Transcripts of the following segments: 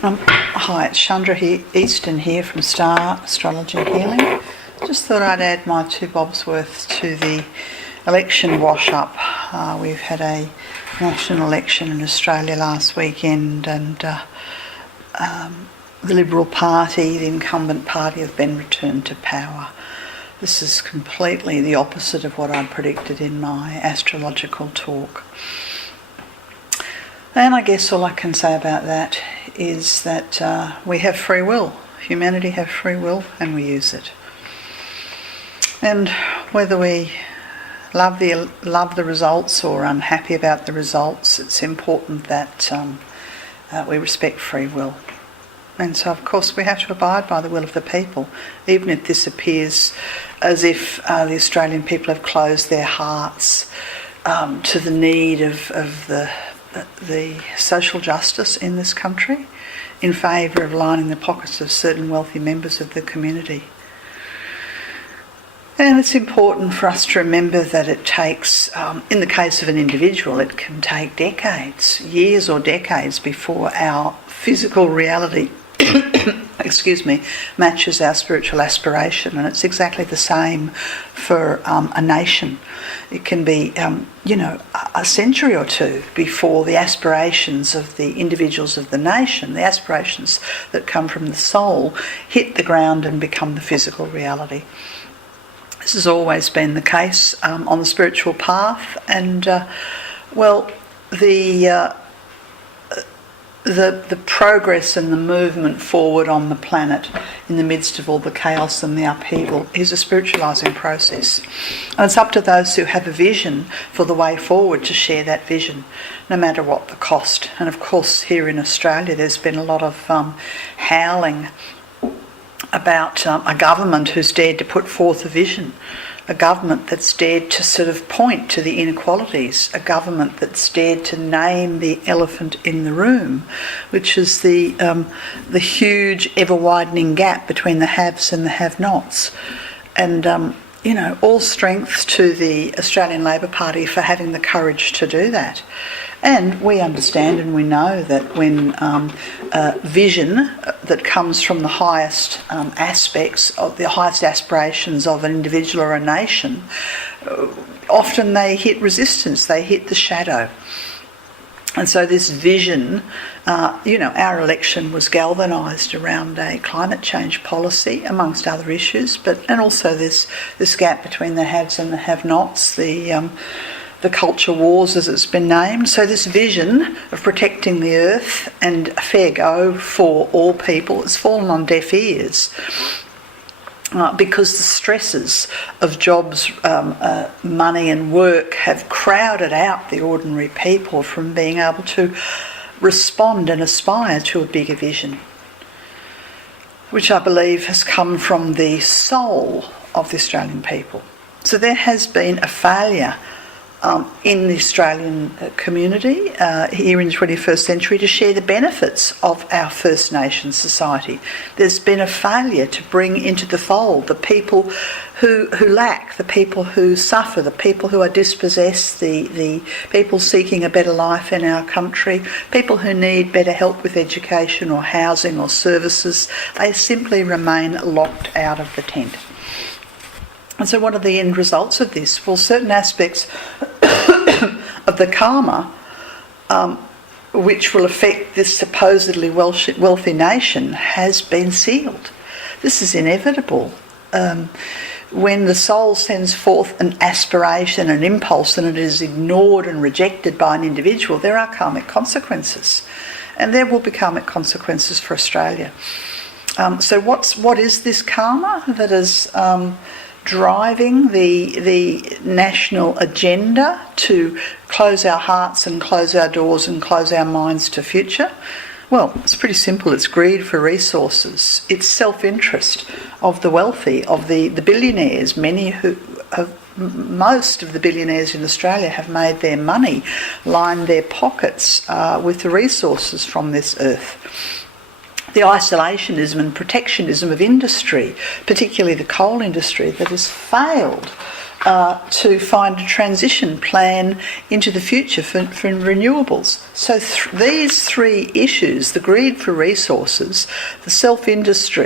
Hi, it's Chandra Easton here from Star Astrology Healing. Just thought I'd add my 2 bobs worth to the election wash-up. We've had a national election in Australia last weekend, and the Liberal Party, the incumbent party, have been returned to power. This is completely the opposite of what I predicted in my astrological talk. And I guess all I can say about that is that we have free will. Humanity have free will, and we use it. And whether we love the results or are unhappy about the results, it's important that we respect free will. And so, of course, we have to abide by the will of the people, even if this appears as if the Australian people have closed their hearts to the need of the social justice in this country in favour of lining the pockets of certain wealthy members of the community. And it's important for us to remember that it takes, in the case of an individual, it can take decades, years or decades before our physical reality matches our spiritual aspiration, and it's exactly the same for a nation. It can be, a century or two before the aspirations of the individuals of the nation, the aspirations that come from the soul, hit the ground and become the physical reality. This has always been the case on the spiritual path, and the progress and the movement forward on the planet in the midst of all the chaos and the upheaval is a spiritualising process. And it's up to those who have a vision for the way forward to share that vision, no matter what the cost. And of course, here in Australia, there's been a lot of howling about a government who's dared to put forth a vision, a government that's dared to sort of point to the inequalities, a government that's dared to name the elephant in the room, which is the huge, ever-widening gap between the haves and the have-nots. And, all strength to the Australian Labor Party for having the courage to do that. And we understand and we know that when vision that comes from the highest aspects of the highest aspirations of an individual or a nation, often they hit resistance, they hit the shadow. And so this vision, our election was galvanised around a climate change policy, amongst other issues, and also this gap between the haves and the have-nots, the culture wars, as it's been named. So this vision of protecting the earth and a fair go for all people has fallen on deaf ears because the stresses of jobs, money and work have crowded out the ordinary people from being able to respond and aspire to a bigger vision, which I believe has come from the soul of the Australian people. So there has been a failure in the Australian community here in the 21st century to share the benefits of our First Nations society. There's been a failure to bring into the fold the people who lack, the people who suffer, the people who are dispossessed, the people seeking a better life in our country, people who need better help with education or housing or services. They simply remain locked out of the tent. And so what are the end results of this? Well, certain aspects of the karma which will affect this supposedly wealthy nation has been sealed. This is inevitable. When the soul sends forth an aspiration, an impulse, and it is ignored and rejected by an individual, there are karmic consequences. And there will be karmic consequences for Australia. So what is this karma that is driving the national agenda to close our hearts and close our doors and close our minds to future? Well, it's pretty simple. It's greed for resources. It's self-interest of the wealthy, of the billionaires. Most of the billionaires in Australia have made their money, lined their pockets with the resources from this earth. The isolationism and protectionism of industry, particularly the coal industry, that has failed to find a transition plan into the future for renewables. So these three issues, the greed for resources, the self-interest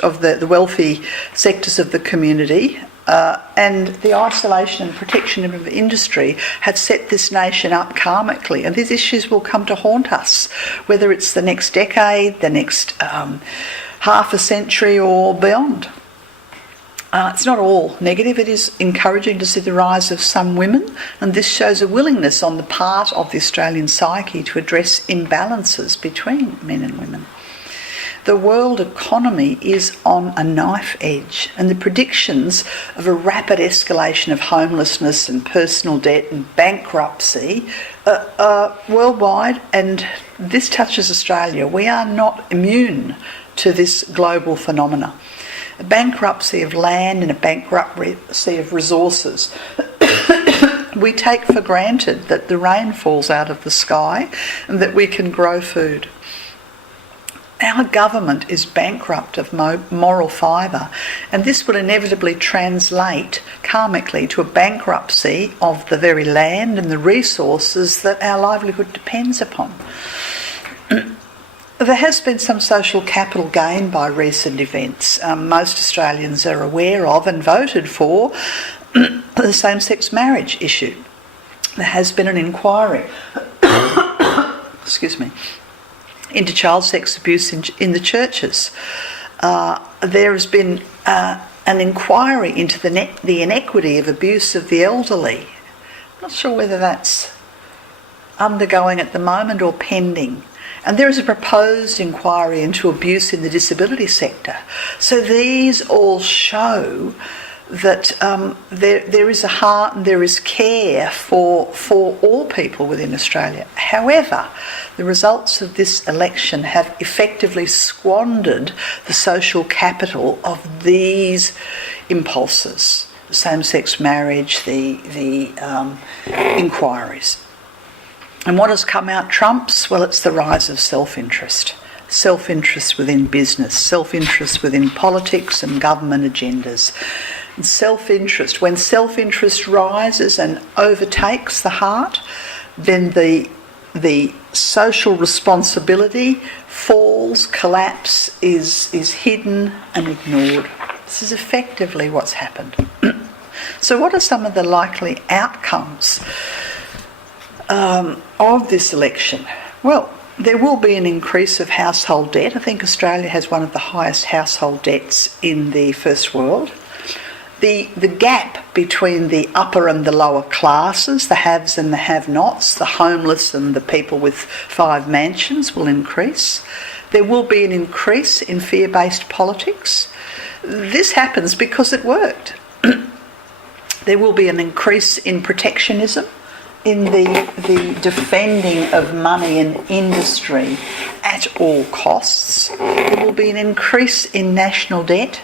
of the wealthy sectors of the community, and the isolation and protection of industry, have set this nation up karmically, and these issues will come to haunt us, whether it's the next decade, the next half a century or beyond. It's not all negative. It is encouraging to see the rise of some women, and this shows a willingness on the part of the Australian psyche to address imbalances between men and women. The world economy is on a knife edge, and the predictions of a rapid escalation of homelessness and personal debt and bankruptcy are worldwide, and this touches Australia. We are not immune to this global phenomena. A bankruptcy of land and a bankruptcy of resources. We take for granted that the rain falls out of the sky and that we can grow food. Our government is bankrupt of moral fibre, and this will inevitably translate karmically to a bankruptcy of the very land and the resources that our livelihood depends upon. There has been some social capital gained by recent events. Most Australians are aware of and voted for the same-sex marriage issue. There has been an inquiry into child sex abuse in the churches. There has been an inquiry into the inequity of abuse of the elderly. I'm not sure whether that's undergoing at the moment or pending. And there is a proposed inquiry into abuse in the disability sector. So these all show that there is a heart and there is care for all people within Australia. However, the results of this election have effectively squandered the social capital of these impulses: the same-sex marriage, the inquiries. And what has come out trumps? Well, it's the rise of self-interest. Self-interest within business, self-interest within politics and government agendas. And self-interest, when self-interest rises and overtakes the heart, then the social responsibility falls, collapse, is hidden and ignored. This is effectively what's happened. So what are some of the likely outcomes of this election? Well, there will be an increase of household debt. I think Australia has one of the highest household debts in the first world. The gap between the upper and the lower classes, the haves and the have-nots, the homeless and the people with 5 mansions, will increase. There will be an increase in fear-based politics. This happens because it worked. There will be an increase in protectionism, in the defending of money and industry at all costs. There will be an increase in national debt,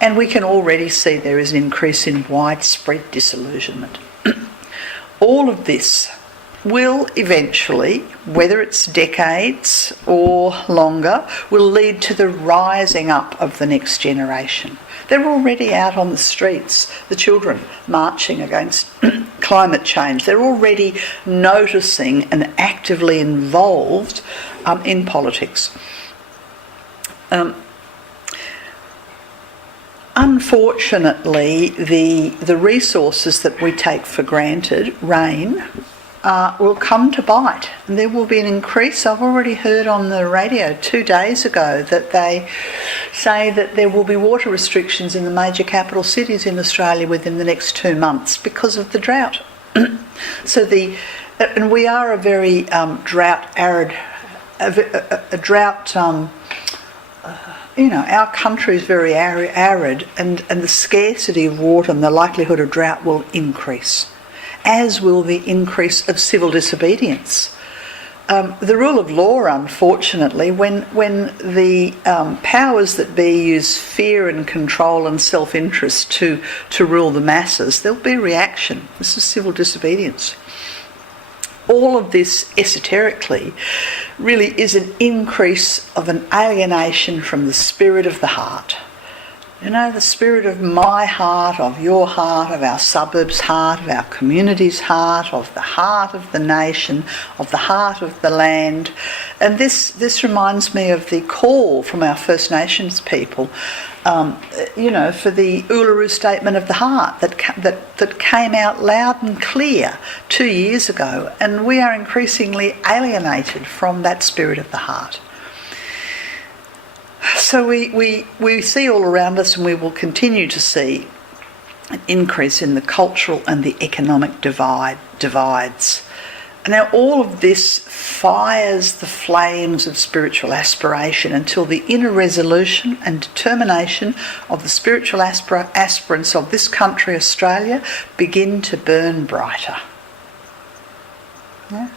and we can already see there is an increase in widespread disillusionment. All of this will eventually, whether it's decades or longer, will lead to the rising up of the next generation. They're already out on the streets, the children marching against climate change. They're already noticing and actively involved in politics. Unfortunately, the resources that we take for granted, rain, will come to bite, and there will be an increase. I've already heard on the radio 2 days ago that they say that there will be water restrictions in the major capital cities in Australia within the next 2 months because of the drought. And we are a very drought-arid, our country is very arid, and the scarcity of water and the likelihood of drought will increase, as will the increase of civil disobedience. The rule of law, unfortunately, when the powers that be use fear and control and self-interest to rule the masses, there'll be reaction. This is civil disobedience. All of this, esoterically, really is an increase of an alienation from the spirit of the heart. You know, the spirit of my heart, of your heart, of our suburbs' heart, of our community's heart, of the nation, of the heart of the land. And this reminds me of the call from our First Nations people, for the Uluru Statement of the Heart that came out loud and clear 2 years ago. And we are increasingly alienated from that spirit of the heart. So we see all around us, and we will continue to see an increase in the cultural and the economic divides. Now all of this fires the flames of spiritual aspiration until the inner resolution and determination of the spiritual aspirants of this country, Australia, begin to burn brighter. Yeah?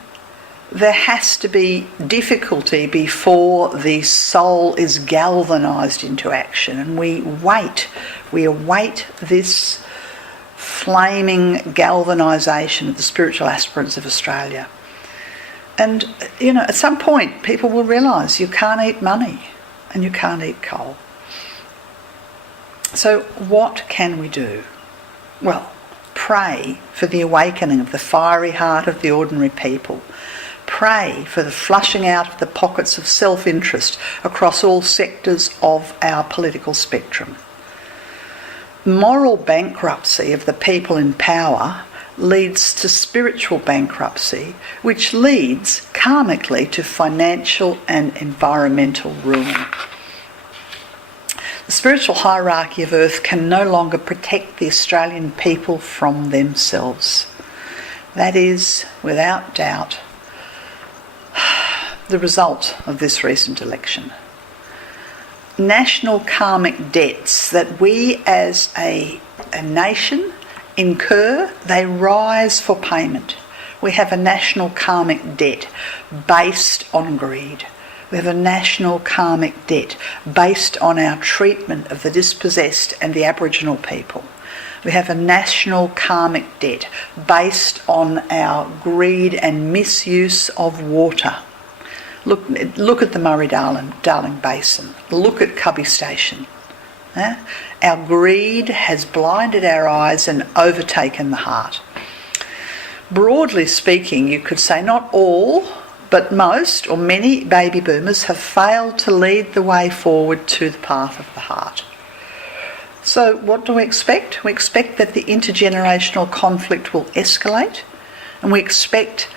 There has to be difficulty before the soul is galvanised into action, and we await this flaming galvanisation of the spiritual aspirants of Australia. And, at some point people will realise you can't eat money and you can't eat coal. So what can we do? Well, pray for the awakening of the fiery heart of the ordinary people. Pray for the flushing out of the pockets of self-interest across all sectors of our political spectrum. Moral bankruptcy of the people in power leads to spiritual bankruptcy, which leads karmically to financial and environmental ruin. The spiritual hierarchy of Earth can no longer protect the Australian people from themselves. That is, without doubt, the result of this recent election. National karmic debts that we as a nation incur, they rise for payment. We have a national karmic debt based on greed. We have a national karmic debt based on our treatment of the dispossessed and the Aboriginal people. We have a national karmic debt based on our greed and misuse of water. Look at the Murray-Darling Basin. Look at Cubby Station. Our greed has blinded our eyes and overtaken the heart. Broadly speaking, you could say not all, but most or many baby boomers have failed to lead the way forward to the path of the heart. So what do we expect? We expect that the intergenerational conflict will escalate, and we expect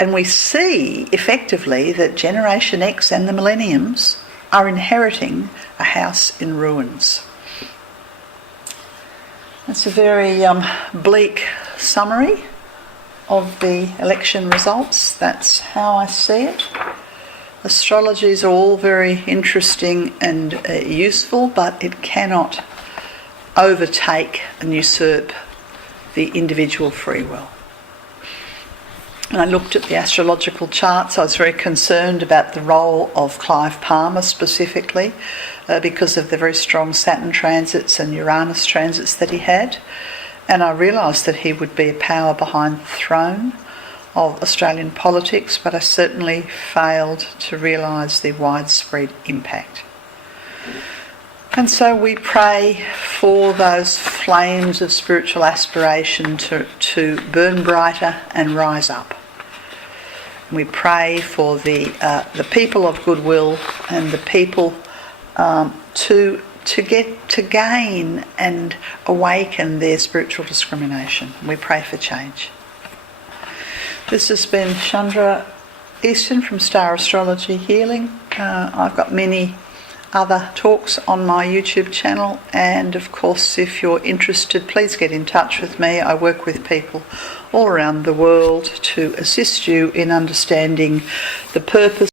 and we see effectively that Generation X and the millenniums are inheriting a house in ruins. That's a very bleak summary of the election results. That's how I see it. Astrologies are all very interesting and useful, but it cannot overtake and usurp the individual free will. And I looked at the astrological charts. I was very concerned about the role of Clive Palmer specifically because of the very strong Saturn transits and Uranus transits that he had. And I realised that he would be a power behind the throne of Australian politics, but I certainly failed to realise the widespread impact. And so we pray for those flames of spiritual aspiration to burn brighter and rise up. We pray for the people of goodwill and the people to gain and awaken their spiritual discrimination. We pray for change. This has been Chandra Easton from Star Astrology Healing. I've got many other talks on my YouTube channel, and of course if you're interested, please get in touch with me. I work with people all around the world to assist you in understanding the purpose